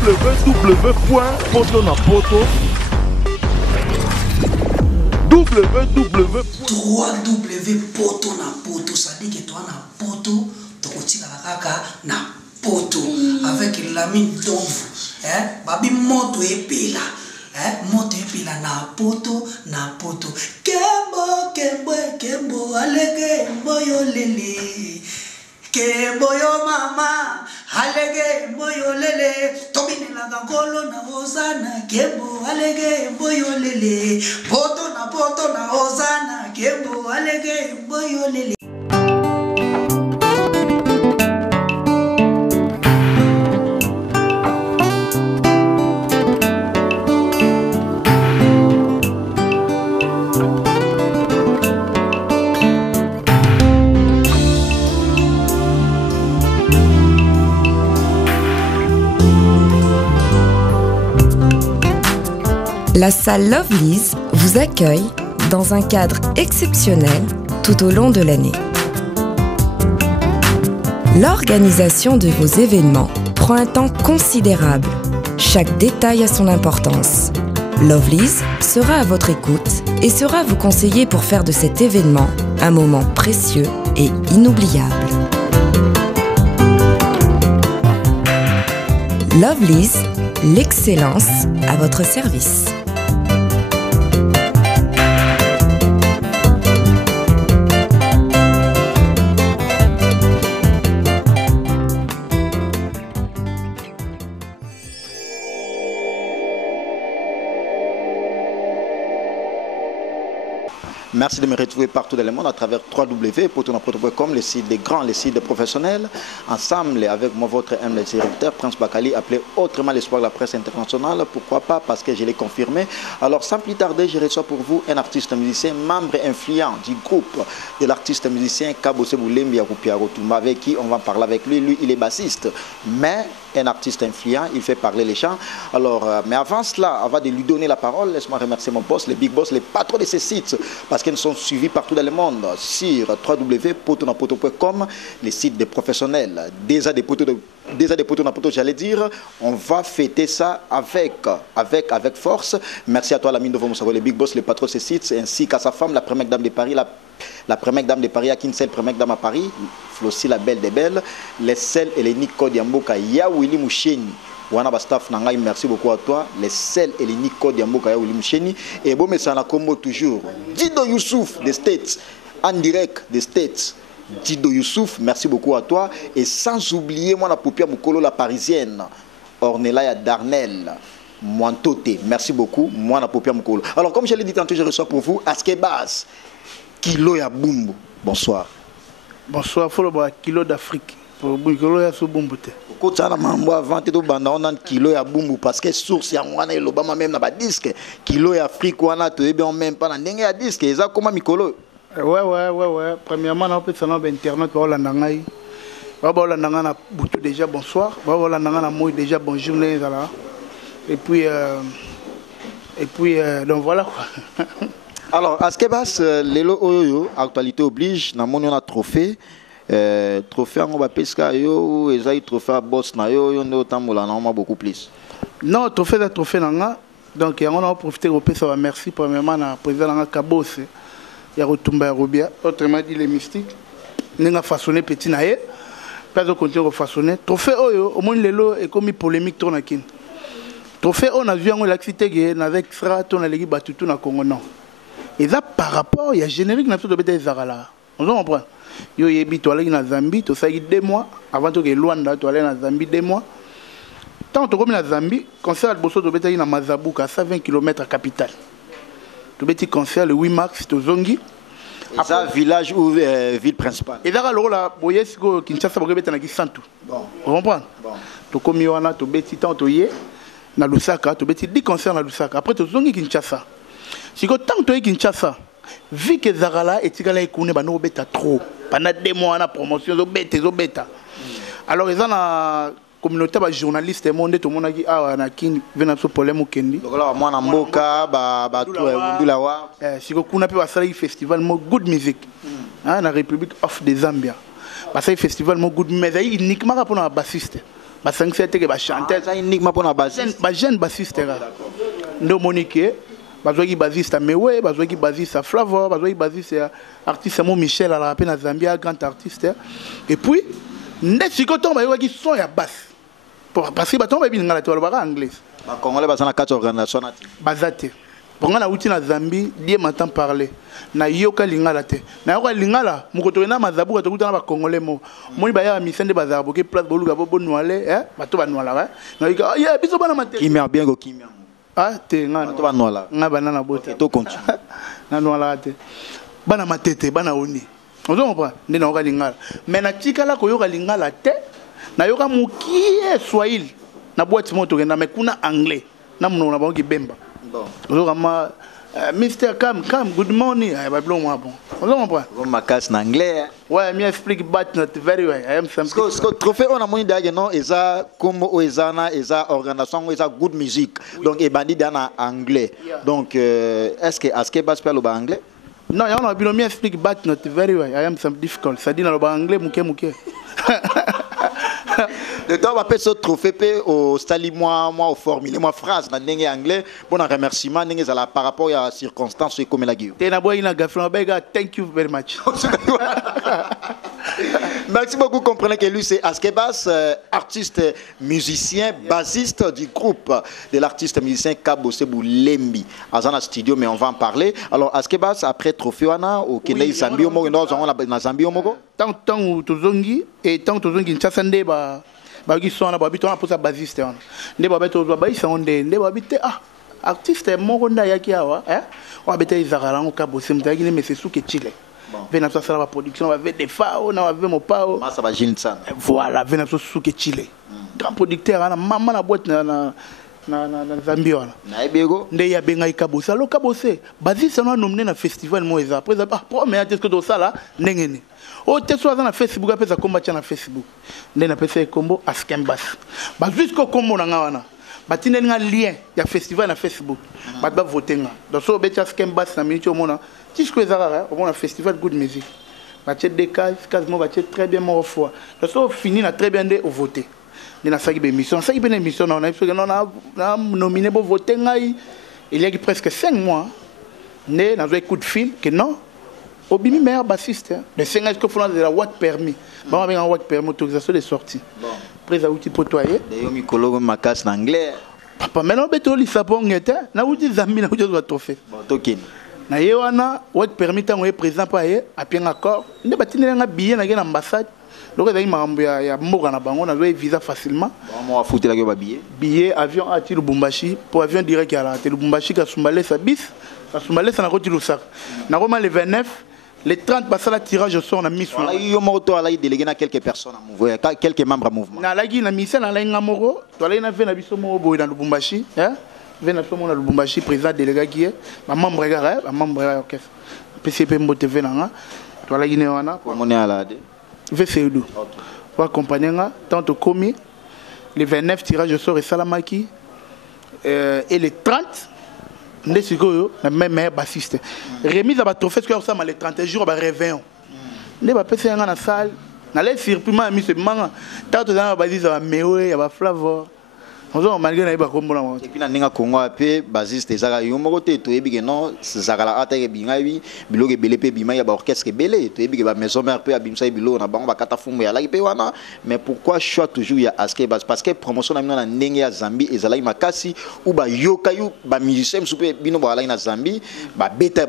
www.potonapoto www.potonapoto, ça dit que toi na poto, tokotika la kaka na poto avec l'ami d'ombre, babi moto epela. Moto epela na poto kembo alege moyo lele kembo yo mama alege moyo lele tobine la gangolo na hosana kembo alege moyo lele poto na hosana kembo alege moyo lele. La salle Lovely's vous accueille dans un cadre exceptionnel tout au long de l'année. L'organisation de vos événements prend un temps considérable. Chaque détail a son importance. Lovely's sera à votre écoute et sera vous conseiller pour faire de cet événement un moment précieux et inoubliable. Lovely's, l'excellence à votre service. Merci de me retrouver partout dans le monde à travers www.potonapoto.com, le site des grands, le site des professionnels. Ensemble, avec moi, votre humble directeur, Prince Bakali, appelé autrement l'espoir de la presse internationale. Pourquoi pas? Parce que je l'ai confirmé. Alors, sans plus tarder, je reçois pour vous un artiste musicien, membre influent du groupe de l'artiste musicien Kabose Boulembi Akupiarotouma, avec qui on va parler avec lui. Lui, il est bassiste, mais un artiste influent, il fait parler les chants. Alors, mais avant cela, avant de lui donner la parole, laisse-moi remercier mon boss, les big boss, les patrons de ces sites, parce qu'ils sont suivis partout dans le monde sur www.potonapoto.com, les sites des professionnels, déjà des potonapoto, j'allais dire. On va fêter ça avec force. Merci à toi, l'ami de Vomosavo, les big boss, les patrons de ces sites, ainsi qu'à sa femme, la première dame de Paris, la première dame de Paris, à Kinsel, première dame à Paris, Flossi, la belle des belles, les sels et les Nico Diamboka, Yawili Moucheni. Wana Bastaf Nangai, merci beaucoup à toi. Les sels et les Nico Diamboka, Yawili Moucheni. Et bon, mais ça n'a comme toujours. Dido Youssouf des States, en direct des States. Dido Youssouf, merci beaucoup à toi. Et sans oublier, moi, la paupière Moukolo, la parisienne, Ornella Darnel. Moantote, merci beaucoup. Moi, la paupière Moukolo. Alors, comme je l'ai dit tantôt, je reçois pour vous Askebas. Kilo ya Bumbu. Bonsoir. Bonsoir, il faut le kilo d'Afrique. Kilo ya Bumbu. Quand tu as avant de on kilo ya Bumbu parce que source ya mwana et l'Obama même na disque. Kilo ya Afrique, on a tout même pas dans ya disque. Et ça, comment Mikolo? Ouais. Premièrement, on peut s'en aller internet pour l'andangai. On déjà bonsoir. On a déjà bonjour. Et puis donc voilà quoi. Alors, Askebas, Lelo Oyo, actualité oblige, na mon on a trophée. Trophée en Obapeska yo, et trophée à boss na yo, yo no tamola na beaucoup plus. Non, trophée nanga. Donc on a profité de ça. Merci premièrement na président nanga Kabose. Ya Rotumba ya Robia, autrement dit les mystiques. N'enga façonné petit naé. Pas de continuer à façonner. Trophée Oyo, au moins Lelo est comme polémique tournakin. Trophée on a vu en l'activité avec Fra ton alegi batutu na Congo non. Et ça par rapport, il y a générique na tout de bête Zarala. On comprend. Yo yebi to aller na Zambie, to ça 2 mois avant que Luanda to aller na Zambie 2 mois. Tant to comme na Zambie, concert bosso to bête na Mazabuka, 120 km à capitale. To bête concert le 8 mars to Zongi. Et ça village ou ville principale. Et là là boyesko Kinshasa bo bête na Kisantu. Bon. On comprend. Bon. To comme wana to bête tant to yé na Lusaka, to bête 10 concerts na Lusaka. Après to Zongi Kinshasa. Si tant que tu Kinshasa, vu que Zarala et Tigala Ekoune bano beta trop, pendant 2 mois na promotion zo beta. Alors ils ont la communauté ba journaliste et monde tout le monde a dit ah na kin vena so problème au Kendi. Donc là moi na mboka ba tout Ndulawa. Si ko kuna pe ba sala festival mo good music. Hein na République of the Zambia. Ba sala festival mo good music uniquement pour na bassiste. basangisa te ke ba chanteur ça uniquement pour la bassiste ba jeune bassiste ndo monique bazwaki bassiste Mewe bazwaki bassiste Flavor bazwaki bassiste artiste mo Michel ala rapé na Zambia grand artiste et puis nde sikoto ba yoki son ya basse parce que baton ba binga la toile ba anglais ba congolais bazana 4 organisations nati bazate bonga na uti na Zambie die m'entend parler na yoka lingala te na yoka lingala mukoto na mazabu ka tokuta na ba congolais mo moni ba ya misende bazabo ke place boluka bo noale bato ba noala na yoka ya biso bana mate kimia bien go kimia ah te ngana bato ba noala ngaba na bote to continue na noala te bana matete bana oni ozo comprendre ndi na yoka lingala mais na tikala ko yoka lingala te na yoka mukie swahili na boîte moto kenda mais kuna anglais na mno na ba ki bemba bon ozo Mr. Come, good morning. I have blown one. en anglais. Ouais, me explique, but not very well. I am some. Ce que trophée on a monté derrière non, et ça comme oezana, et ça organisation, et ça good musique. Donc et bandit dans anglais. Donc est-ce que Askebas parle anglais? Non, il y a un me explique, but not very well. I am some difficult. Ça dit dans le anglais, mouké. Le temps va faire ce trophée au stali moi au formuler moi phrase dans l'anglais anglais bon remerciement par rapport à la circonstance et comme la gueule. Thank you very much. Merci beaucoup. Comprenez que lui c'est Askebas, artiste musicien, bassiste du groupe de l'artiste musicien Kabo Sebou Lembi. Azana studio mais on va en parler. Alors Askebas après trophée wana au Kenya Zambie au Mogo na Zambie au Mogo. Tant tozongi et tant tozongi nchasande ba qui sont là ba bitona pour sa bassiste on ne ba beto ba isa onde ne ba bité artiste moko nda yaki awa on bete izakala ngo Kabo Sebou mtaki ne mese suke chile. Vena ça la production va avec des fao na va mon pao ça va Jinsan voilà vena so suke chile grand producteur na mama na boîte na Zambie na ebego nde ya benga Kabo Sebou Kabo Sebou bassiste na nominé na festival moeza après premier qu'est-ce que do ça là ndengene o te so na Facebook apesa combattre na Facebook nde na pesa kombo Askebas ba jusqu'au kombo na ngawana batine nga lien ya festival na Facebook ba voter nga donc so be Askebas na minute mona tisco ezara on a festival good music ba tche des quasiment ba tche très bien mon fois donc so fini na très bien de voter na saki be mission saki be émission na na nominé pour voter ngai il y a presque 5 mois né na un coup de fil que non Obimi meilleur bassiste de 5 ans que faut de la watt permis ba avec un watt permis autorisation de sortie près à outil potoyer de yo mikolo makas en anglais papa maintenant beto li sapongete na outil zambi na outil de trophée bon tokin na yewana watt permis tango est présent pa ye a bien accord ne batinela nga billet na gena ambassade donc ezali makambo ya mboka na bango na zo visa facilement bon moi foutre la billet avion à Lubumbashi pour avion direct à la Lubumbashi ka Sumbale sa bis ka Sumbale sa na koti Lusaka na Roma le 29 les 30 passent la tirage au sort na mission. Voilà, il y a délégué à quelques personnes à mouvement, quelques membres à mouvement. Na lagi na mission na linga moro, to la ina vena biso moro boy na Lubumbashi, vena so na Lubumbashi président délégué qui est ma membre gare, ma membre orchestre. PCP mbote vena nga, to la ina wana pour monnaie à la de. VCU. Pour accompagner nga tant au commis les 29 tirages au sort et salamaki et les 30 nde sikoyo na même bassiste remise à ba trophée que ça les 30 jours ba réveillon nde ba pesa nga na salle na les surpris ma mi se manga tato za ba bassiste ba Mewe ya ba Flavor on malgré na ba kombo na et puis na ninga Congo ape bassiste ezaka yo moko te to yebi que non zakala atake bingabi biloke belé pe bima ya ba orchestre belé to yebi que ba maison mère pe abimsa bilo na bango ba kata fumu ya la pe wana mais pourquoi choix toujours ya Askebas parce que promotion na na ndenge ya Zambie ezala makasi ou ba yoka yu ba musicien soupe bino ba la na Zambie ba beta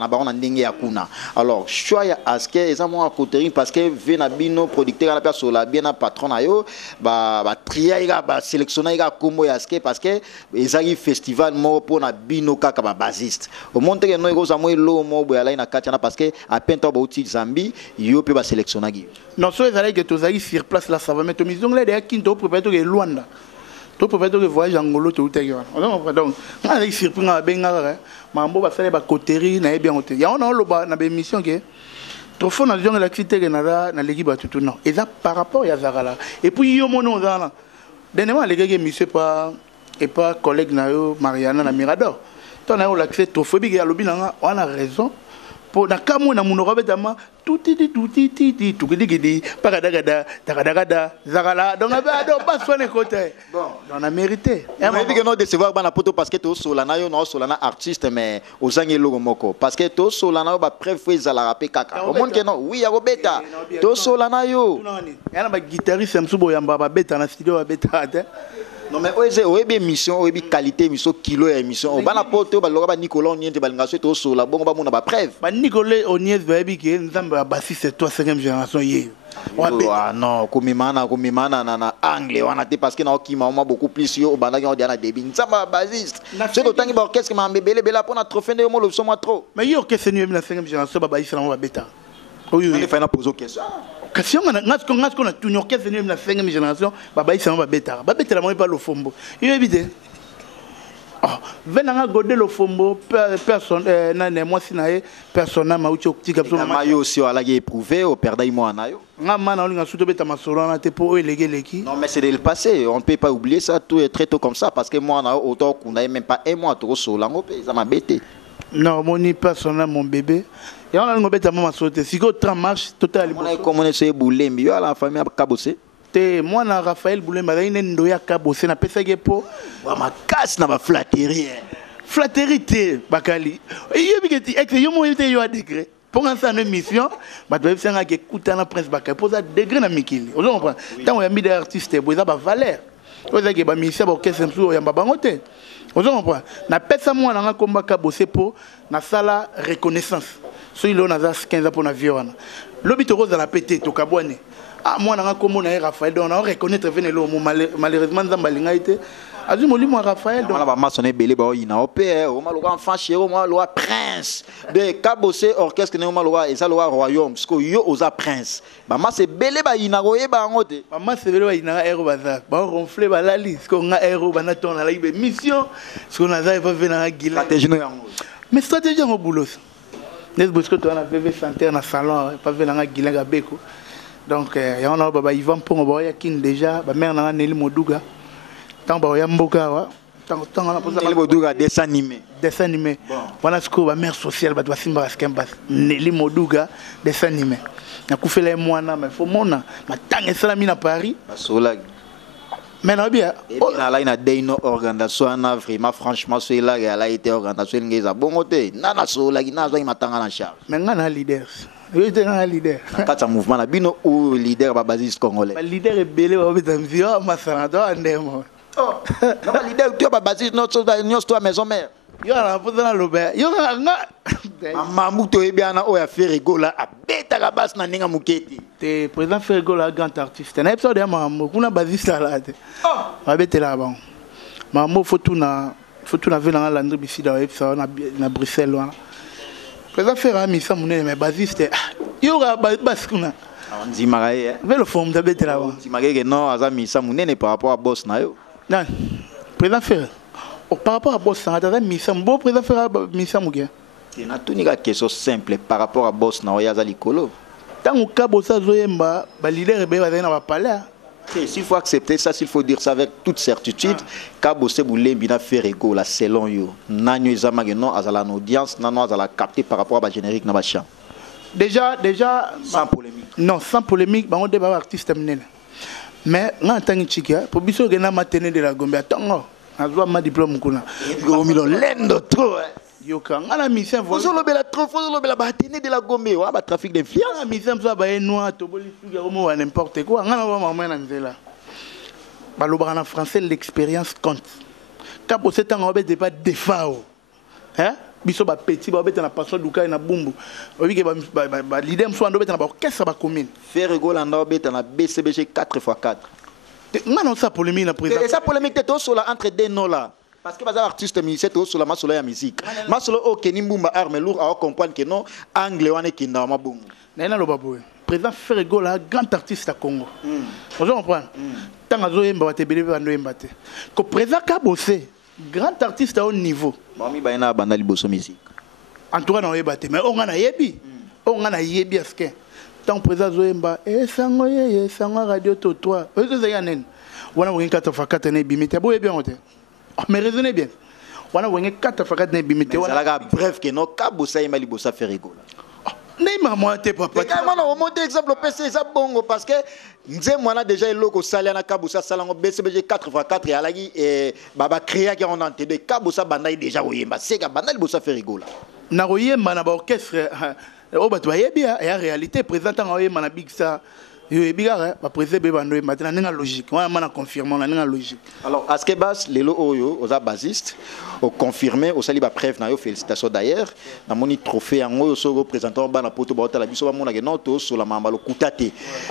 na bango na ndenge ya kuna alors choix ya Aske eza mo akoterie parce que vena bino producteur na personne la bien na patron na yo ba tria ira ba sélection na ika kombo ya Aske parce que ezali festival mo pona bino kaka ba bassiste au monte que no ikoza mo lo mo boya la na katia na parce que à peine to ba uti Zambie yo pe ba sélectionner gi non so ezali que tozali sur place là ça va mettre mission là de kinto préparer to Luanda to préparer to voyage angolo to utaki wana donc on a surpris na benga mambo ba sala ba coterie na bien hotel ya on a loba na be mission que trop fort na jonga l'activité na l'équipe ba tout non et ça par rapport ya zakala et puis yo mono zana dernièrement les gars monsieur pas et pas collègue na yo Mariana na Mirador ton a l'accès trop phobie ya lobi na on a raison pour na kamu na muno robeta ma tuti tukidi pagadagada takadagada zagala donc ado pas soné côté bon on a mérité mais que non décevoir bana poto parce que to solana yo no solana artiste mais ozangi logo moko parce que to solana ba préféré za la rapper kaka au monde que non oui ya robeta to solana yo yana ba guitariste msubo yamba ba beta na studio ba beta te. Non mais oyebi émission oyebi qualité émission kilo ya émission bana poto ba loga ba Nicolas Oniente balinga so to sola bongo ba mona ba preuve ba Nicolas Oniente ba yebi ke nzamba ba bassiste toi 5e génération ye ah non komimana na anglais wana te parce que na okima on beaucoup plus yo bana ki on dia na débit nzamba bassiste so to tangi ba orchestre ma mbebele bela pona trophée de mo lo so moi trop mais yo orchestre ni na 5e génération ba bassiste na ba beta oui on fait na poser question question ngasko na tunyo orchestre ni na 5e génération ba bassiste na ba beta la mo pas lo fombo yo ebite venanga godé le fombo personne na moi sinae persona mauchi oktika so mayo aussi ala qui éprouvé au perdre moi anayo ngama na olinga suto beta masolo na te po eleki non mais c'est le passé on ne peut pas oublier ça tout est très tôt comme ça parce que moi na autant qu'on a même pas un mois to solango pe ça m'a bêté non moni persona mon bébé et on a ngobeta mama sote siko 30 marche total on a comme on est boulembi yo la famille kabosé te moi na Raphaël Boulemba ine ndoya kabosé na pesa gepo wa makasi na ba flatterie te bakali yebi ke ex yo mo yete yo a degré pour en ça une mission ba doit faire que écouter na prince bakali posa degré na mikili on comprend tant on y a mis des artistes boza ba valeur oza ke ba mission ba orchestre msu ya bango te on comprend na pesa moi na komba kabosé po na sala reconnaissance so il on a 15 ans pour na viona lobito rose la pété to kabwane ah moi na komona Raphaël donc on reconnaître venelo malheureusement nzamba linga été azu molimo Raphaël donc on va maçonner belé ba ina opé o maloka enfant chéro moi loi prince de kabosé orchestre ne maloka et ça loi royaume parce que yo oza prince ba mas belé ba ina ko yeba ngote ba mas belé ba ina héros baza ba ronfler ba lali parce que nga héros ba na ton na la mission parce que na za pas venir na gila stratégie no yango mais stratégie ngo boulot n'est-ce parce que toi na VV santé na salon pas venir na gila ga beko. Donc, il y a un baba Ivan Pongo qui déjà, ma mère n'a Nelly Moduga, tant que Yamboka, tant Nelly Moduga dessin animé. Dessin animé. Voilà ce que ma mère sociale va simba skemba Nelly Moduga dessin animé. Na koufela moi na mais faut mona ma tangue salami na Paris. Mais non bien. Là il a des organisation na vraiment franchement c'est là elle a été organisation ngeza bongote nana sola na zo matanga na charge. Mais ngana leader. Oui, c'est un leader. Quand un mouvement là, bino ou leader babasiste congolais. Le leader est belé, on va dire vieux, ma sarado andemo. Oh, non leader tu babasiste notre toi maison mère. Yo na poza lobe. Yo nga. Maman to ebiana o ya Ferrego là a beta ka bas na ninga muketi. Te président Ferrego là grand artiste. Na episode ya maman, kuna basiste là. Oh, va beta là bon. Maman faut tout na vela la ndri bisi da episode na Bruxelles là. Président Ferra misa munene mais basiste yo ga baskuna on dit magaye velo forme de bête là on dit magaye que non aza misa munene par rapport à boss na yo non président Ferra par rapport à boss na aza misa bon président Ferra misa mugia c'est na tout ni ka question simple par rapport à boss na ya za likolo tant ka bossa zoyemba ba leader be ba na ba palais. S'il faut accepter ça, s'il faut dire ça avec toute certitude, Kabosé Boulembi na Ferrego la selon yo. Nanyo izamage non azala na audience, nano azala capté par rapport à ba générique na ba chant. Déjà sans polémique. Non, sans polémique, ba on débat artiste menel. Mais nga tangi chika, pour biso gena matene de la Gombe atango. Azwa ma diplôme kuna. Gomilo lendo trop. Yoka ngana mission faut lobela trop faut lobela ba tenir de la Gombe wa ba trafic d'influence ngana mission ça ba noir to boli suga comme wa n'importe quoi ngana wa maman na nzela ba loba na français l'expérience compte kapo c'est un obé de pas defao hein biso ba petit ba beta na passion duka na bumbu obi ke ba leader mso ando beta na ba orchestre ba commune Ferrego la ndo beta na BCBG 4x4 ngana ça polémique na président ça polémique te to sola entre deux noms là. Parce que les artistes musiciens sont sur la masse de la musique. Masse au Kenimboumba arme lourd à comprendre que non anglais on est qui n'a pas bon. Nena lo babou. Président Ferrego là grand artiste à Congo. On comprend. Tant azo yemba wa tebele ba ndo yemba te. Ko président Kabosé grand artiste à haut niveau. Mami ba ina banda liboso musique. En tout cas na yeba te mais on ngana yebi. On ngana yebi aske. Tant président zo yemba sango ye sango radio to toi. Ozo za yanen. Wana mo 4x4 ne bimite bo yebi on te. Mais raisonnez bien. wana wenge 4 fois 4 bimité wana bref que non kabosa yema libosa faire rigolo Neymar moi te papa quand on a monté exemple PC ça bongo parce que nze mwana déjà eloko salia na kabosa salango BCBG 4x4 et alagi et baba créa qui on entendé kabosa banda déjà oyemba c'est ka banda libosa faire rigolo na oyemba na ba orchestre o bato bayebi ya réalité présentant oyemba na big star yo ebigara ba président be bando maintenant ninga logique wana mana confirmer na ninga logique alors Askebas lelo oyo oza basiste au confirmer au sali ba preuve na yo félicitations d'ailleurs na moni trophée en oyo so représentant bana poto ba otala biso ba mona ke noto sur la mamba lo kutate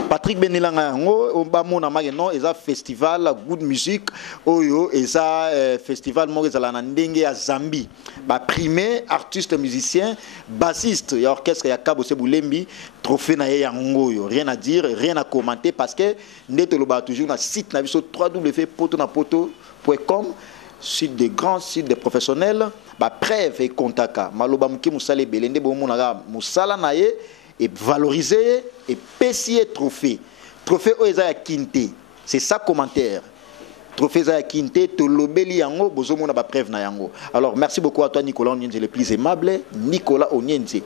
Patrick Benelanga ngo ba mona ma ke non eza festival good music oyo eza festival mo ezala na ndenge ya Zambie ba primé artiste musicien bassiste ya orchestre ya Kabo Sebulembi trophée na ye ya ngoyo rien à dire rien à commenter parce que Netoloba toujours na site na biso www.potonapoto.com site des grands sites des professionnels ba preuve et contaka maloba muki musale belende bo monaka musala na ye et valoriser et pesier trophée oza ya kinte c'est ça commentaire trophée za ya kinte to lobeli yango bozo mona ba preuve na yango alors merci beaucoup à toi Nicolas Onyenze le plus aimable Nicolas Onyenze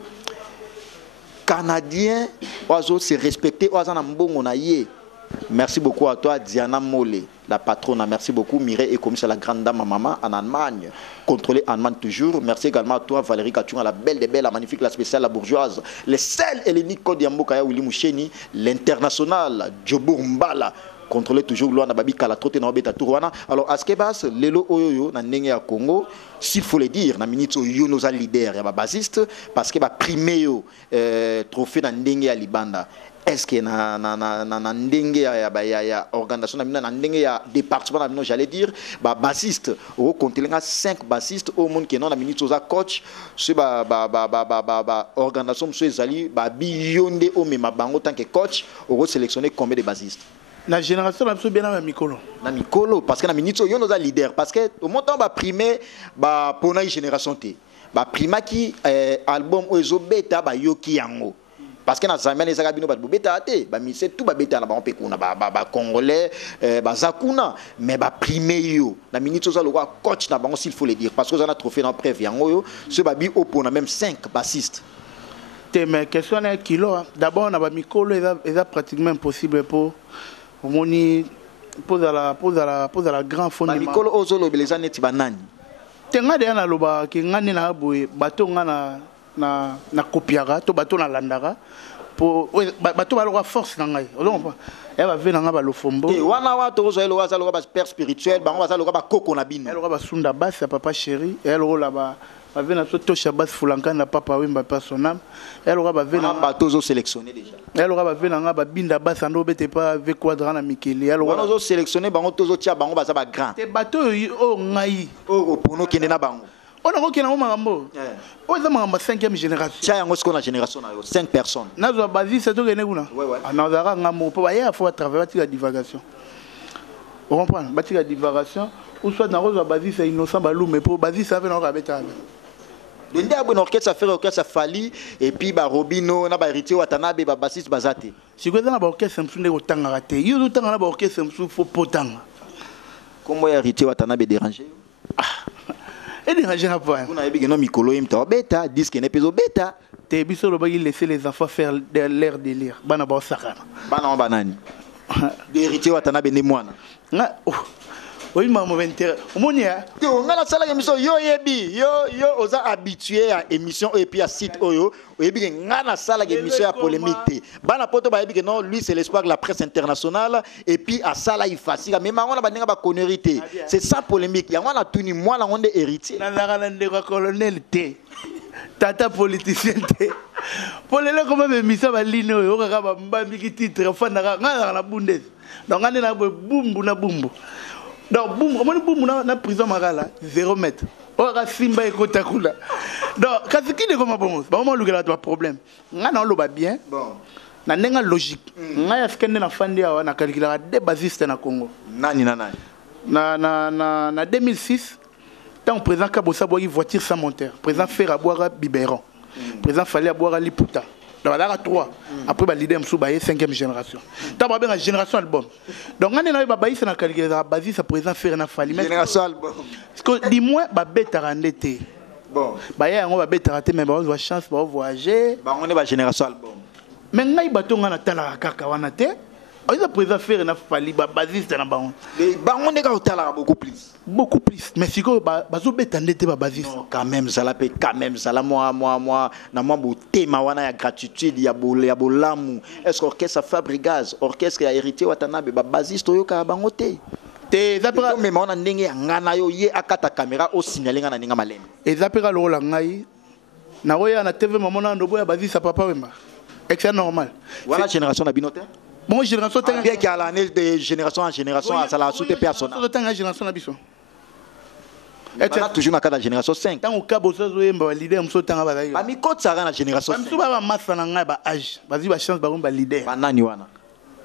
Canadien, oiseau se respecter, oiseau na mbongo na ye. Merci beaucoup à toi Diana Molé, la patronne. Merci beaucoup Mireille et commissaire la grande dame maman en Allemagne. Contrôler en Allemagne toujours. Merci également à toi Valérie Katouna, la belle des belles, la magnifique, la spéciale, la bourgeoise. Les seuls et les Nico Diambokaya Willy Moucheni, l'international Djobour Mbala. Contrôler toujours loin na babi kala troté na obeta tourwana alors Askebas lelo oyoyo na ndenge ya Congo s'il faut le dire na minute yo nos leader ya ba bassiste parce que ba primeo trophée na ndenge ya Libanda est-ce que na ndenge ya organisation na ndenge ya département na bino j'allais dire ba bassiste au comptelenga 5 bassistes au monde que non na minute oza coach ce ba organisation monsieur ezali ba biyonde o mema bango tant que coach au sélectionner combien de bassistes la génération la bien na mikolo parce que na minute yo nos leader parce que au montant ba primer ba pona génération té ba prima qui album ozo beta ba yoki yango parce que na zamane ezaka bino ba beta té ba mise tout ba beta na ba pekuna ba congolais ba zakuna mais ba primer yo na minute ozo lokwa coach na bango s'il faut le dire parce que on a trophée na preuve yango yo ce babi opona même 5 bassistes mais question est kilo d'abord na ba mikolo est pratiquement impossible pour moni pose à la grand fond de Mikolo ozolo beleza neti banani tenga de na loba ki ngani na boye bato ngana na kopiara to bato na landara pour bato ba lo force na ngai on pas e ba vena nga ba lo fombo e wana wa to zo lo wa za lo ba père spirituel ba nga ba za lo ba koko na bino e lo ba sunda basi papa chéri e lo la ba vena so to shabas fulanka na papa wimba personnel e lo ba vena ba to zo sélectionné déjà alors ba vena nga ba binda basa ndo bete pas avec quadra na mikeli alors on zo sélectionner bango tozo tia bango ba za ba grand te bato o ngai o pono kende na bango on a ko na mambo o za mama 5e génération tia yango ce qu'on a génération na yo 5 personnes na zo bazi c'est to kene kuna ouais na za nga mo pa ya faut à travers la divagation on comprend bati la divagation ou soit na zo bazi c'est innocent balou mais pour bazi ça veut na rabeta le ndé abon orchestre faire orchestre fali et puis ba Robino na ba héritier watanabe ba bassiste bazate si ko na ba orchestre msunde ko tanga raté yo to tanga na ba orchestre msu faut potanga comment héritier watanabe déranger et déranger na pas on a yebi no mikolo imta beta disque ne peso beta te biso lo ba laisser les enfants faire leur délire bana ba sakana bana banani héritier watanabe ne mwana nga oui, maman, Monia. On a la salle d'émission. Yo osa habitué à émission et puis à site oyo. Oyebi ngana salle d'émission à polémique. Bana poto ba yebi que non, lui c'est l'espoir de la presse internationale et puis à salle il facile. Mais on a ba ninga ba connerie. C'est ça polémique. Ya wana tuni moi la onde héritier. Na la ndeko colonel T. Tata politicien T. Pour les là comment émission ba lino yo kaka ba mbambi ki titre fa na ngana la bundes. Donc ngana na bumbu na bumbu. Donc, boum, na prison marala 0 mètre. Ora simba ekotakula. Donc, quand qui est comme bon, ba moment lugela toi problème. Nga na lo ba bien. Bon. Na nenga logique. Nga ya skende na fandi awa na calculer des basistes na Congo. Nani. Na 2006, tant président Kabosa boyi voiture sans moteur. Président Ferra boira biberon. Président Fallait boire liputa. Là, 3. Après, bah, leader Msou, bah, 5e génération. T'as pas bien la génération album. Donc, on est là, bah, c'est la qualité de la base, ça présente faire un fali. Génération album. Parce que, dis-moi, bah, bête à rendre. Bon. Bah, il y a un bête à rater, mais bah, on a chance, bah, voyager. Bah, on est la génération album. Mais, on a bateau, on a la kaka, on a été. On a présent faire un fali, bah, basiste dans la baron. Bah, on est beaucoup plus. Beaucoup plus. Mais si vous avez un basiste. Quand même, ça l'a fait, quand même, ça l'a, moi, na moi, beauté, ma wana, ya gratitude, ya bolamu. Est-ce que l'orchestre Fabrigaz, orchestre a hérité, watanabe, bah, basiste, yo, ka, bangote. Te zapera mais on a ndenge ngana yo ye akata caméra au signaler ngana ninga malene. Et zapera lo la ngai. Na roya na TV maman na ndobo ya basiste papa wemba. C'est normal. Voilà génération na binote. Bon génération tanga bien qu'il y a l'année de génération en génération ça la soute personne. Tanga génération na biso. Et tu as toujours na la génération 5. Tant au cabo ça wemba leader mso tanga ba ba mi kote ça na génération 5. Mso ba massa na ngai ba âge. Bazi ba chance ba ngomba leader. Ba nani wana.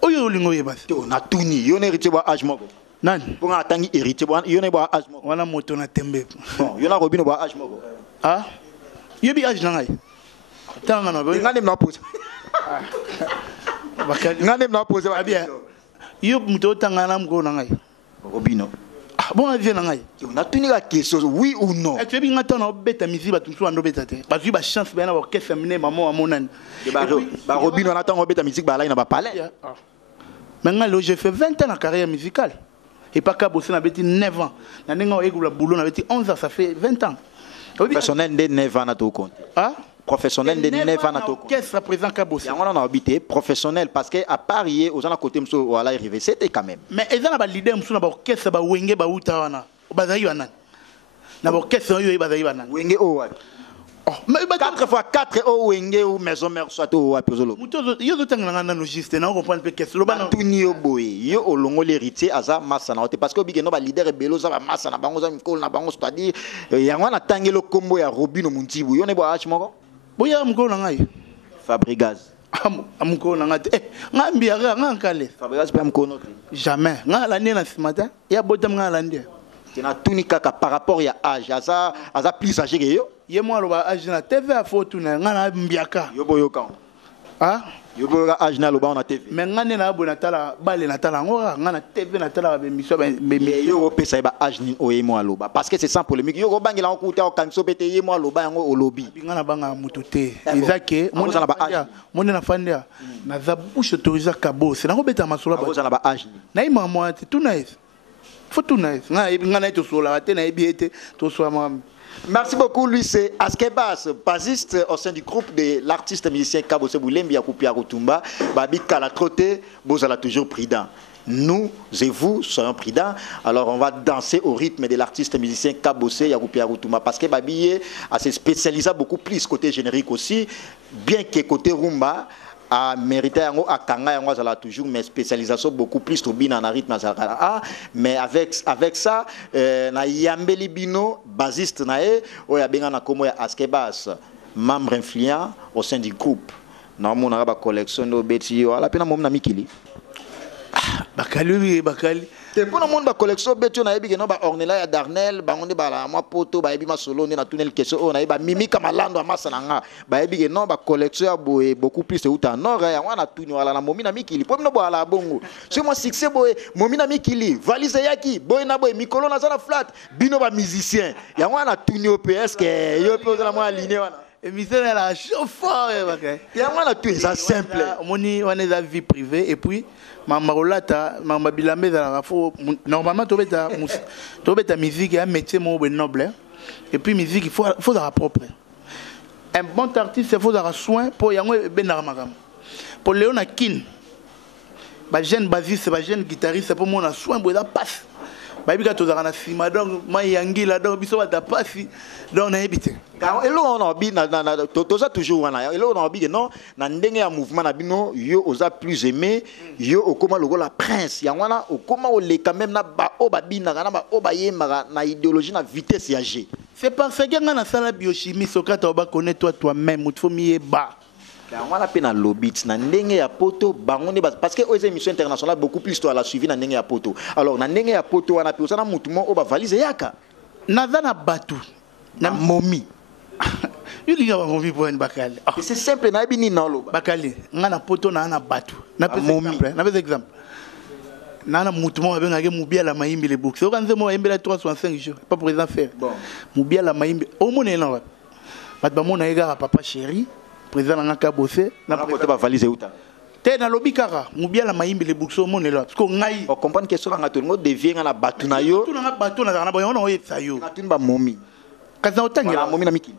Oyo lingo ye basi. To na tuni yo na héritier ba âge moko. Nani? Pour un tangi héritier yo na ba âge moko. Wana moto na tembe. Bon, yo na robino ba âge moko. Ah? Yo bi âge na ngai. Tanga na ba. Ngane na pose. Ngane na pose ba bien. Yo moto tanga na mgo na ngai. Robino. Ah bon avion na ngai. On a tuni la question oui ou non. Et tu bi ngata na beta misi ba tunso ando beta te. Ba tu ba chance ba na orchestre mine maman amonani. Ba Robino na tango beta musique ba là na ba palais. Maintenant j'ai fait 20 ans de carrière musicale. Et pas qu'à bosser, on a 9 ans. On a boulot, on a 11 ans, ça fait 20 ans. Professionnel de 9 ans à tout compte. Ah? Professionnel de 9 ans à tout compte. Qu'est-ce que présent qu'à bosser? On a habité professionnel parce qu'à Paris, aux gens à côté, voilà, arrivé, c'était quand même. Mais ils ont un leader, ils ont un orchestre, ils ont un wenge, ils ont un orchestre, ils ont un wenge. 4 fois 4 au wenge ou maison mère soit au apizolo. Yo zo tanga na logiste na comprendre pe qu'est-ce lo bana tuni yo boy yo olongo l'héritier aza massa na parce que bigeno ba leader ebelo za ba massa na bango za mikolo na bango c'est-à-dire yango na tangelo kombo ya Robino Muntibu yo ne bo ach moko boya mukolo na ngai Fabrigaz amukolo na ngai ngambi aga ngankale Fabrigaz pe amkono jamais ngala ni na ce matin ya botam ngala ndi na tuni kaka par rapport ya âge aza plus âgé que yo ye moi lo ba âge na TV a photo na ngana mbiaka yo boyo kan ah yo boyo âge na lo ba na TV mais ngane na bo na tala bale na tala ngora ngana TV na tala be mission be yo pesa ba âge ni o ye moi lo ba parce que c'est sans polémique yo go bangela ko ta o kanso bete ye moi lo ba yango o lobby ngana banga mutote izake mon na fandia na za bouche autoriser kabo c'est na ko beta masolo ba na ba âge na ima moi tout nice faut tout nice ngana to sola te na ebiete to so ma. Merci beaucoup, lui c'est Askebas, bassiste au sein du groupe de l'artiste musicien Kabose Boulembi Akupia Rutumba, Babi Kalatrote, Bozala toujours prudent. Nous et vous soyons prudents. Alors on va danser au rythme de l'artiste musicien Kabose Yakupia Rutumba parce que Babi a se spécialisé beaucoup plus côté générique aussi, bien que côté rumba a mérité à Kanga yango azala toujours mais spécialisation beaucoup plus to bina na rythme azala ah mais avec ça na Yambeli Bino bassiste na e oya benga na komo ya Askebas membre influent au sein du groupe na mona ba collection do beti ala pena mom na mikili bakali te pona monde ba collection beti na yebi no ba ornela ya Darnel ba ngonde ba la moi poto ba yebi ma solo na tunnel question on na ba mimika malando amasa nanga ba yebi no ba collection ya boye beaucoup plus uta nord ya wana tuni wala na momi na mikili po no ba la bongo c'est moi succès boye momi na mikili valise yaki boye na boye mikolo na zana flat bino ba musicien ya wana tuni OPS que yo pe na moi aligné wana émission la chauffeur et moi la tu ça simple moni on est la vie privée et puis mama rolata mama bilambe za faut normalement to beta musique un métier mo noble et puis musique il faut la propre un bon artiste il faut avoir soin pour yango ben magam pour Léona Kin ba jeune bassiste ba jeune guitariste pour mon soin pour la passe ba bika to za na sima donc mayangila donc biso ba pasi donc na ebité elo on a bi na toza toujours wana elo on a bi non na ndenge ya mouvement na bino yo oza plus aimé yo okoma logo la prince ya wana okoma o le quand même na ba o ba bina na ba o ba yemaka na idéologie na vitesse ya G c'est parce que ngana sala biochimie sokata ba connaître toi-même il faut mieux bas on a peine à lobby na ndenge ya poto bangonde parce que aux émissions internationales beaucoup plus toi la suivi na ndenge ya poto alors na ndenge ya poto wana pe osana mutumo o ba valise yaka nazana batu na momi yolinga ba momi pour Bakali. C'est simple na bini na loba. Bakali, ngana poto na batu. Na pese exemple. Nana mutumo abengake mubia la maimbi les books. Okanze mo maimbi la 365 jours. Pas pour les affaires. Bon. Mubia la maimbi. Au mona na wa. Bat ba mona ega papa chéri, président nga ka bossé, na côté ba valise uta. Te na lobi kaka, mubia la maimbi les books au mona là. Parce que ngai. On comprend que ça nga to ngo devient na batu na yo. Tout na batu na na boyo na oyetsa yo. Na tuni ba momi. Kaza otangira. Momi na miki.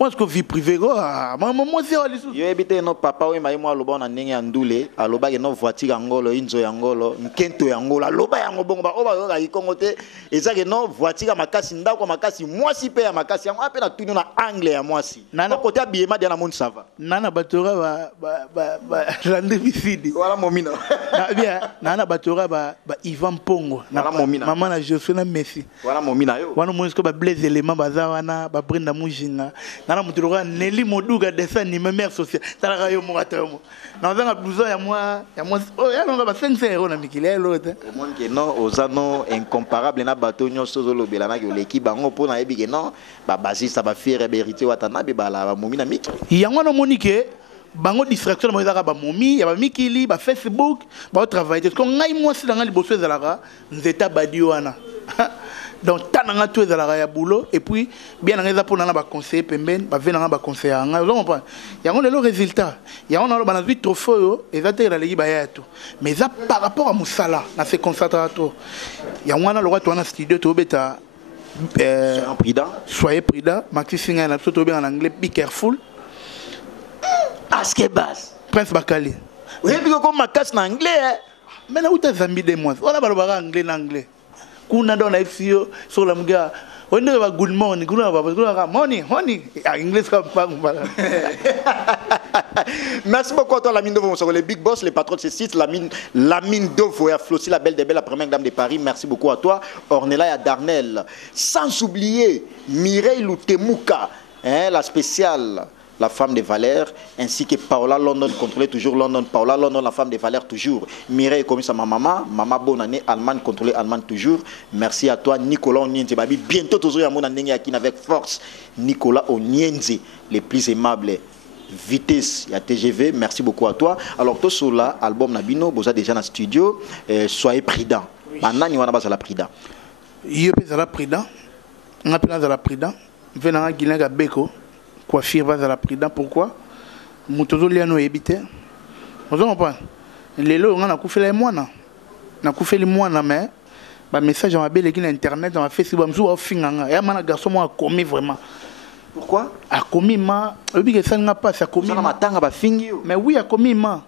Moi, ce que vie privée, moi, c'est allé sous. Yo ebité no papa oui mai moi loba na ndenge ya ndule, aloba ke no voiture angolo, inzo yangolo, nkento yangolo, aloba yango bongo ba oba yo ga ikongote, ezake no voiture makasi ndako makasi, mwasi pe ya makasi yango ape na tuni na angle ya mwasi. Nana côté abiyema dia na monde ça va. Nana batora ba rendre visite. Wala momina. Na bien, nana batora ba Ivan Pongo, na momina. Maman na Jocelyn Messi. Wala momina yo. Wana mo ba Blaise élément bazawana, ba Brenda Mujinga. Nana muturoka Nelly Moduga dessin ni mère sociale. Ça la yo mo atamo. Na zanga blouson ya moi oh ya non ba 500 € na mikile l'autre. Au monde que non ozano incomparable na bato nyonso zo lobela na ke l'équipe bango pona yebi ke non ba basiste ba fier hérité watana be bala ba momi na miki. Yango na monique bango distraction mo ezaka ba momi ya ba mikili ba Facebook ba travailler parce que ngai moi si dans liboso ezalaka nzeta badi wana. Donc tananga tout ezalaka ya boulot et puis bien nga pour na ba conseiller pembeni ba venanga ba conseiller nga vous comprenez yango le résultat yango na ba na vie trop faux ezate la legi ba ya tout mais ça par rapport à musala na se concentrer trop yango na le roi toana studio to beta soyez prudent Maxi Singa na to bien en anglais be careful aske bas Prince Bakali oui puis comme makas na anglais mais na uta zambi de moi wala ba ba anglais na anglais kuna ndo na FCO sur la mga wende ba good morning kuna ba morning honey english comme pas. Merci beaucoup à toi Lamine Dovo, les big boss, les patrons de ce site, Lamine Dovo et à Flossi, la belle des belles, la première dame de Paris. Merci beaucoup à toi Ornella et à Darnel. Sans oublier Mireille Lutemuka, la spéciale, la femme de valeur, ainsi que Paola London, contrôlée toujours London. Paola London, la femme de valeur toujours. Mireille, comme ça, ma maman, bonne année, Allemagne, contrôlée Allemagne toujours. Merci à toi, Nicolas Onienze, babi. Bientôt, toujours, à mon année, avec force. Nicolas Onienze, les plus aimables. Vitesse, il y a TGV, merci beaucoup à toi. Alors, tout cela, album Nabino, vous êtes déjà dans le studio, soyez prudents. Maintenant, il y a la prudent. Il y a la prudent. On a la prudent. Venant à Guinée, Beko. Coiffure va à la prudent. Pourquoi? Moutozo liano évité. Vous comprenez? Les lots, on a coupé les moines. On a coupé les moines, mais le message on a bien les internet, on a fait si vous avez fait un garçon a commis vraiment. Pourquoi? A commis ma. Ça n'a pas ça commis. Mais oui, a commis ma.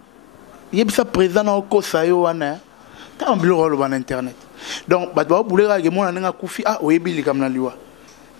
Il y a ça présent dans le Kosayo wana. T'as un bureau sur internet. Donc, bah tu vas que mon a coupé ah oui bien comme la loi.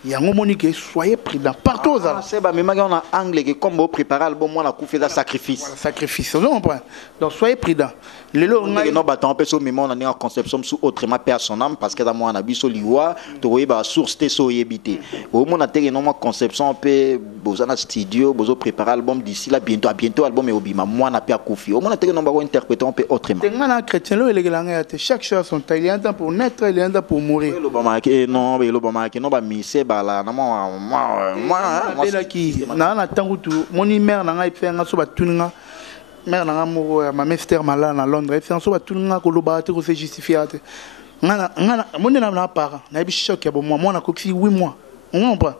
Il y a un moment que soyez prudents partout aux c'est bah mais maintenant on a anglais que comme vous préparez le bon moi la couper sacrifice. Sacrifice, vous comprenez? Donc soyez prudents. Les lots non bah tant peu mais on a une conception sous autrement personnelle parce que dans moi on a biso liwa tu vois bah source te so yebité. Au moins on a tellement une conception peu besoin studio besoin préparer l'album d'ici là bientôt album et obima moi on a pas couper. Au moins on a tellement on va interpréter un peu autrement. Tellement un chrétien là il est chaque chose son temps il y a un temps pour naître il y a un temps pour mourir. Non mais l'obama que non bah misé bala moi qui na tangu tu mon mère na ngai fait nga so batuninga mère na ngamo ma mère malade na Londres fait so batuninga ko loba te ko se justifier te nga mon na para na bi choc ya bo moi na ko 8 mois on comprend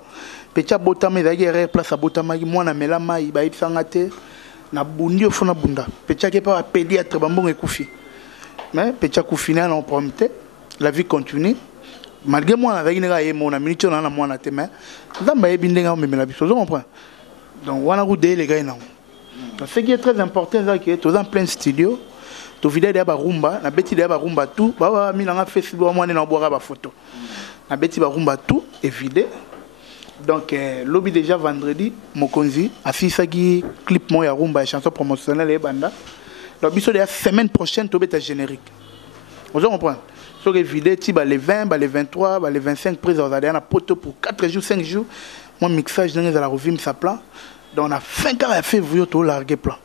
petit botama da guerre place botama moi na mela mai ba ipsanga te na bundi ofuna bunda petit ke pa pédiatre bambongo ekufi mais petit kufina na prompte la vie continue. Malgré moi, avec une raille, mon ami, tu as moi na téma. Zamba est bien dégané, mais la vie, vous comprenez. Donc, on a goûté les gars. Ce qui est très important, c'est que tu es en plein studio, tu vidéo de rumba, na beti de rumba tout, bah, mi na Facebook, moi, na boire ba photo. Na beti ba rumba tout est vidé. Donc, lobby déjà vendredi, Mokonzi, affiche qui clip moi ya rumba, chanson promotionnelle et banda. Donc, biso de la semaine prochaine, tu es générique. Vous comprenez. Sur les vidéos, les 20, les 23, les 25 prises à la poteau pour 4 jours, 5 jours. Moi, mixage, dans la revue, ça plan. Donc, on a 5 ans à faire, vous avez largué plan.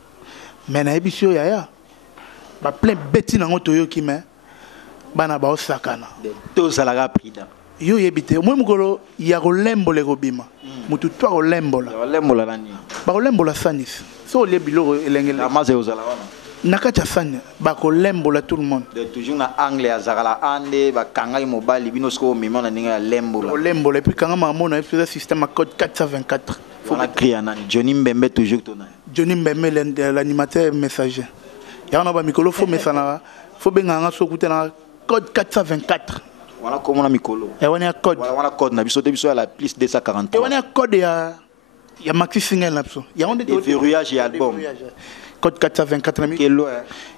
Mais on a eu sur Yaya. Plein de bêtises dans le toyo qui met. On a eu sakana. Tout ça, la rapide. yo yebite moi mukolo ya kolembola ekobima mutu twa kolembola kolembola nani bakolembola sanis so olie biloko elengele amaze ozala wana na kati ya sani bakolembola tout le monde de toujours na angle ya zakala ande bakanga mobali bino siko mema na ninga ya lembola kolembola et puis kanga mamona faisait système à code 424 faut na crier nani Johnny Mbembe toujours tona Johnny Mbembe l'animateur messager ya on a ba mikolo faut mesana faut benganga so kutana code 424 wana komona mikolo et on a code wana code na biso de biso ya la plus 243 et on a code ya maxi single na biso ya on de verrouillage et album code 424 na que loin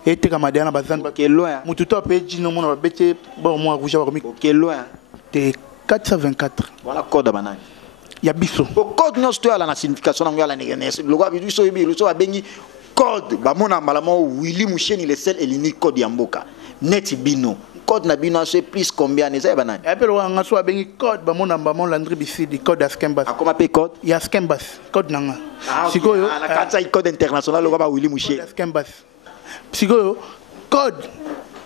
et te kamadiana bazan que loin mutu to pe jino mona bete bon moi rouge ba komi que loin te 424 wana code banani ya biso pour code nyonso to ala na signification na ngala negenese loko biso yebi luso abengi code bamona malamo Willy Musheni le seul et l'unique code ya mboka net bino code na bino c'est plus combien ne banani appelle wanga so abengi code bamona mbamo Landry Bisidi code askembas akoma pe code ya askembas code nanga sikoyo na kata code international loko ba Willy Musheni askembas sikoyo code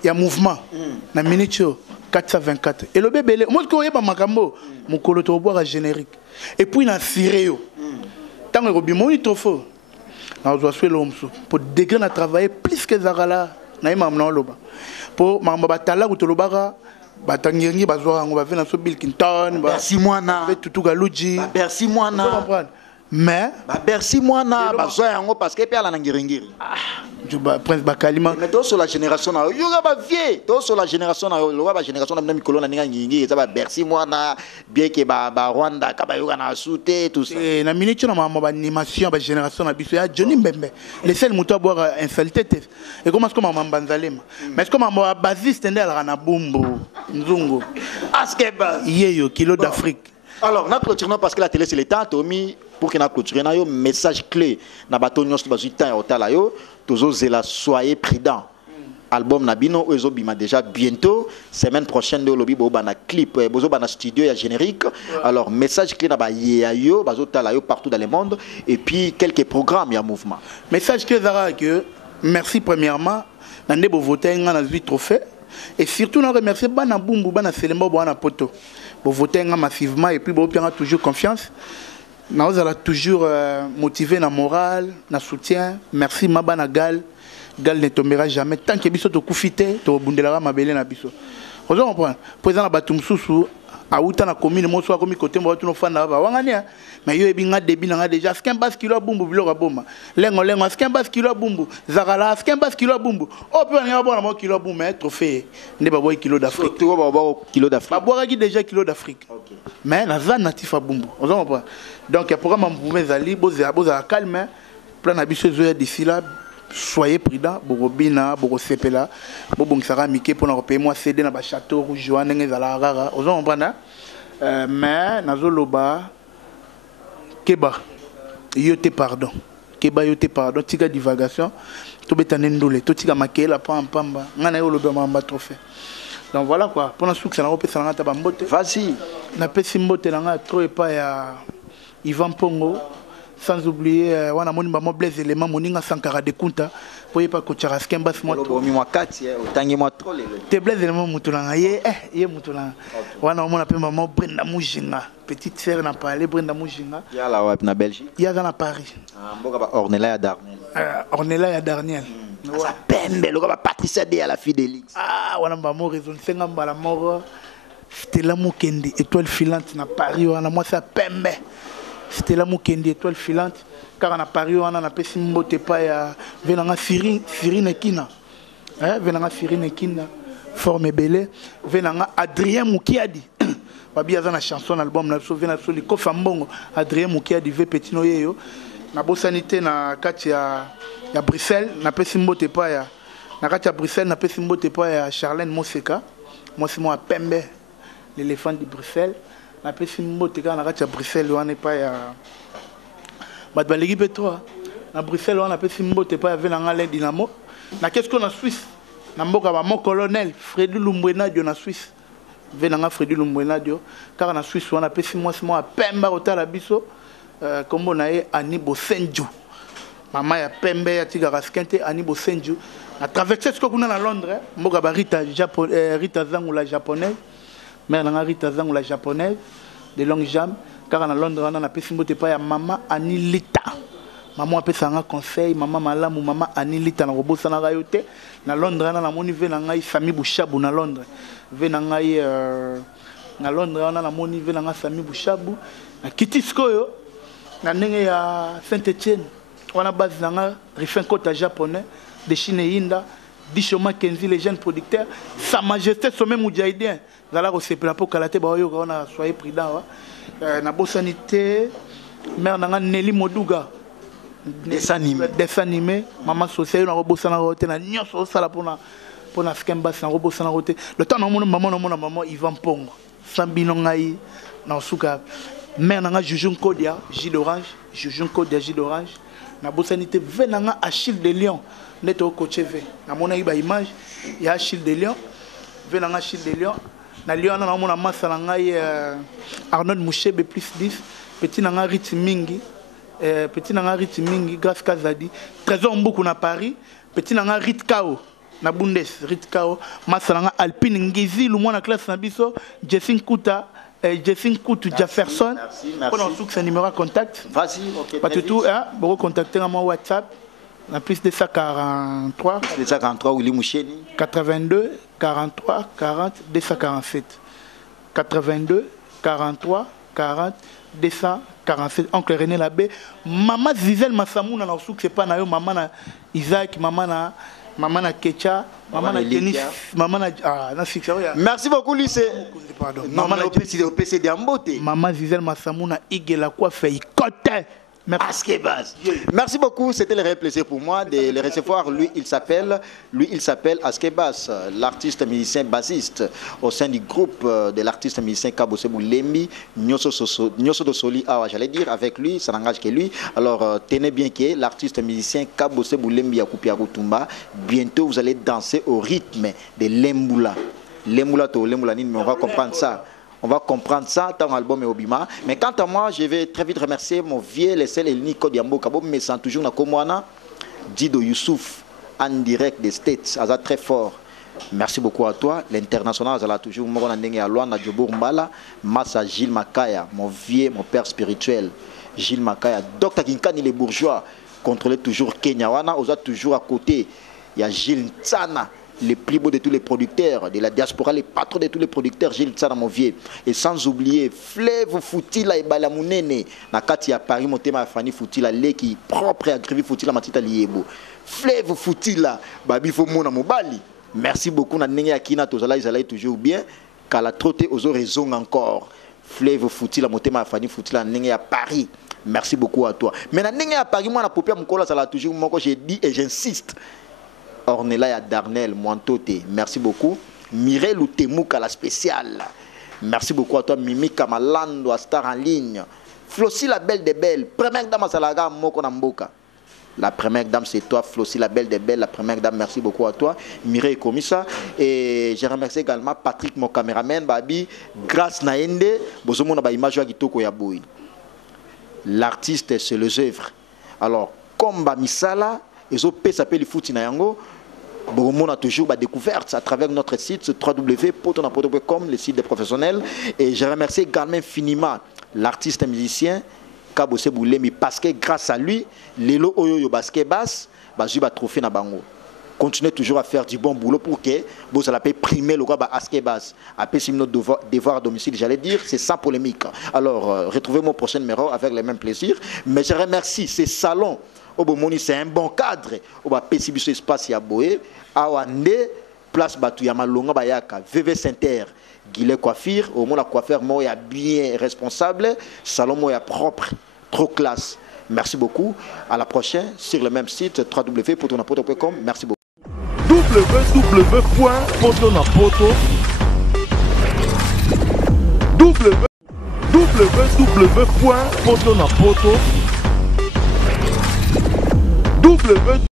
ya mouvement na minute 424 et le bébé moi ko yeba makambo mukolo to boire générique et puis na sireyo tant que bimo ni trop fort na zo fait l'homme pour degré na travailler plus que zakala na ima mna loba pour mamba batala ko to lobaka batangiringi bazwa ngo ba vena so Bill Clinton ba Bercy mwana tutu galuji Bercy mwana mais Bercy mwana bazwa yango parce que pe ala na ngiringiri Juba Prince Bakalima mais to sur la génération na yo ba vie to sur la génération na yo ba génération na mikolo na ninga ngingi ça ba Bercy mwana bien que ba Rwanda ka ba yo na souté tout ça et na minute na mama ba animation ba génération na biso ya Johnny Mbembe le seul muto boire insulté et comment est-ce que mama Mbanzalema mais est-ce que mama basiste ndela na bumbu nzungu askeba yeyo kilo d'Afrique alors na clôture parce que la télé c'est l'état tomi pour que na clôture na yo message clé na bato nyonso ba zuta ya otala yo tozo zela soyez prudent album nabino ozo bima déjà bientôt semaine prochaine de lobi bo bana clip bozo bana studio ya générique alors message clé na ba yo bazo tala yo partout dans le monde et puis quelques programmes ya mouvement message que zara que merci premièrement na ndebo voter nga na zui trophée et surtout na remercier bana bumbu bana selembo bana poto bo voter nga massivement et puis bo pianga toujours confiance. Nous allons toujours motiver na morale, na soutien. Merci Mabana Gal. Gal ne tombera jamais. Tant que biso to kufite, to bundelara mabele na biso. Vous comprenez? Président Batumsusu, a outa na commune, moi soit comme côté moi tout nos fans là bas. Wangania. Mais yo ebinga debi na déjà 15 kilo bumbu biloko bomba. Lengo 15 kilo bumbu. Zakala 15 kilo bumbu. Oh puis on y a bon na kilo bumbu mais trophée. Ne ba boy kilo d'Afrique. Tu va boire kilo d'Afrique. Ba boire qui déjà kilo d'Afrique. OK. Mais na za natif a bumbu. Vous comprenez? Donc le programme Mboumé Zali boza calme. Plan na biso zo d'ici là. Soyez prudents, Borobina, Borosepela, Bobonsara Mike pour nous payer moi CD dans le château rouge, Joanne Zala Rara. Vous comprenez? Mais Nazoloba, Keba, yote pardon. Keba yote pardon. Tika divagation. Tout betanendole. Tout tika maquille la pamba. Ngana yo lobe mamba trophée. Donc voilà quoi. Pour nous souks ça n'a pas ça n'a pas mbote. Vas-y. Na pesi mbote n'a trop et pas ya Ivan Pongo. Sans oublier wana moni bamo blaise élément moninga sankara de kunta poye pa ko charaske mbas mo to mi mo kati otangi mo trop lelo te blaise élément mutulanga ye mutulanga wana mona pe maman Brenda Mujinga petite sœur na parler Brenda Mujinga ya la web na Belgique ya dans Paris mboka ba Ornella ya Darniel Ornella ya Darniel sa pembe lo ba Patricia de la Fidelix wana maman raison senga mbala moro Stella Mukende étoile filante na Paris wana moi ça pembe c'était la Mukendi étoile filante car on a Paris on a pesi mbote pa ya venanga Cyrine Kina venanga Cyrine Kina forme belé venanga Adrien Mukiadi babi azana chanson album na so venanga so liko fambongo Adrien Mukiadi ve petit no yeyo na bosanité na kati ya Bruxelles na pesi mbote pa ya na kati ya Bruxelles na pesi mbote pa ya Charlène Moseka moi c'est moi Pembe l'éléphant de Bruxelles na pesi mbote ka na kati ya Bruxelles wana pa ya bat balegi petro na Bruxelles wana pesi mbote pa ya venanga le Dynamo na qu'est-ce qu'on a Suisse na mboka ba mon colonel Freddy Lumbwena dio na Suisse venanga Freddy Lumbwena dio car na Suisse wana pesi moi Pemba otala biso kombo na ye Ani Bosenju mama ya Pembe ya tiga raskente Ani Bosenju na traverser ce qu'on a na Londres mboka ba Rita Rita Zangu la japonaise mère nanga Rita Zango la japonaise de longue jambe car na Londres on a pesi mbote pa ya maman Anilita maman apesa nga conseil maman malamu maman Anilita na robosa na rayote na Londres na moni ve na ngai Sami Bouchabou na Londres ve na ngai na Londres on a moni ve na nga Sami Bouchabou na Kitisko yo na ndenge ya Saint-Étienne on a base na nga Rifin Kota japonais de Chine Inda Dishoma Kenzi les jeunes producteurs Sa Majesté Sommet Moudjahidien zala resepela po kalate ba yo on a soyez prudent na bosanité mère nanga Nelly Moduga dessin animé maman sociale na robosana rote na nyonso sala pona skemba na robosana rote le temps na maman Ivan Pongo sambino ngai na suka mère nanga Jujun Kodia Gilles d'Orange na bosanité venanga Achille de Lion neto coacheve na mona iba image ya Achille de Lion venanga Achille de Lion na Lion na mona masala ngai Arnold Mouchebe plus 10 petit nanga Rit Mingi grâce Kazadi trésor beaucoup na Paris petit nanga Rit Kao na Bundes Rit Kao masala nanga Alpine Ngizi lu mwana classe na biso Jessine Kuta Jefferson pour nous soutenir numéro de contact vas-y OK pas tout beaucoup contacter à mon WhatsApp na plus de 143 Willy Moucheni 82 43 40 247 82 43 40 247 oncle René Labé maman Zizel Massamouna na souk c'est pas na yo maman na Isaac maman na Kecha maman na Denis maman na Fixer. Merci beaucoup lycée. Maman na PCD en beauté. Maman Zizel Massamouna igela quoi fait côté. Merci beaucoup, c'était le réel plaisir pour moi de le recevoir. Lui, il s'appelle Askebas, l'artiste musicien bassiste au sein du groupe de l'artiste musicien Kabose Boulembi, Nyoso Dosoli. J'allais dire avec lui, ça n'engage que lui. Alors, tenez bien que l'artiste musicien Kabose Boulembi à Kupiarutumba, bientôt vous allez danser au rythme de Lembula. Lembula to Lembula Nine, mais on va comprendre ça. On va comprendre ça dans l'album et Obima. Mais quant à moi, je vais très vite remercier mon vieux, le seul Nico Diambo Kabo, mais sans toujours na Komwana, Dido Youssouf, en direct des States, Aza très fort. Merci beaucoup à toi. L'international, Azala toujours, Morona Ndenge Alouana, Djobour Mbala, Massa Gilles Makaya, mon vieux, mon père spirituel, Gilles Makaya, Dr Kinkani les bourgeois, contrôlait toujours Kenya, Wana, Oza toujours à côté. Il y a Gilles Tsana, les plus beaux de tous les producteurs de la diaspora, les patrons de tous les producteurs, Gilles Tsana mon vieux. Et sans oublier Fleuve Foutila et Balamounene, Nakati à Paris, Motema Fani Foutila, qui propre et agrévé Foutila Matita Liebo. Fleuve Foutila, Babi Fomona Mobali. Merci beaucoup, Nanenge Akina Tozala, ils allaient toujours bien. Kala Troté aux raisons encore. Fleuve Foutila, Motema Fani Foutila, Nanenge à Paris. Merci beaucoup à toi. Mais Nanenge à Paris, moi, la popia Moukola, ça l'a toujours, moi, j'ai dit et j'insiste. Ornella Darnel, Moantote, merci beaucoup. Mireille Outemouka, la spéciale. Merci beaucoup à toi, Mimi Kamalando, à Star en ligne. Flossi, la belle des belles. Première dame à Salaga, Moko Namboka. La première dame, c'est toi, Flossi, la belle des belles. La première dame, merci beaucoup à toi. Mireille Komissa. Et je remercie également Patrick, mon caméraman, Babi, grâce Naende, Bozomo na ba image wa Kitoko Yaboui. L'artiste, c'est les œuvres. Alors, comme Bamisala, ils ont s'appelle le foot Yango. On a toujours des découvertes à travers notre site www.potonapoto.com, le site des professionnels. Et je remercie également infiniment l'artiste musicien Kabose Boulembi parce que grâce à lui, Lelo Oyo Basket Bass, Bazuba trophée na bango. Continuez toujours à faire du bon boulot pour que vous allez primer le roi Askebas. Après, c'est notre devoir à domicile, j'allais dire, c'est sans polémique. Alors, retrouvez mon prochain numéro avec le même plaisir. Mais je remercie ces salons. C'est un bon cadre. On va payer ce espace à Boé, à Wande, place Batouyama Longa Bayaka, VV Saint-Terre, Guillet Coiffure, au moins la coiffeur moi bien responsable, salon moi propre, trop classe. Merci beaucoup. À la prochaine sur le même site www.potonapoto.com. Merci beaucoup. www.potonapoto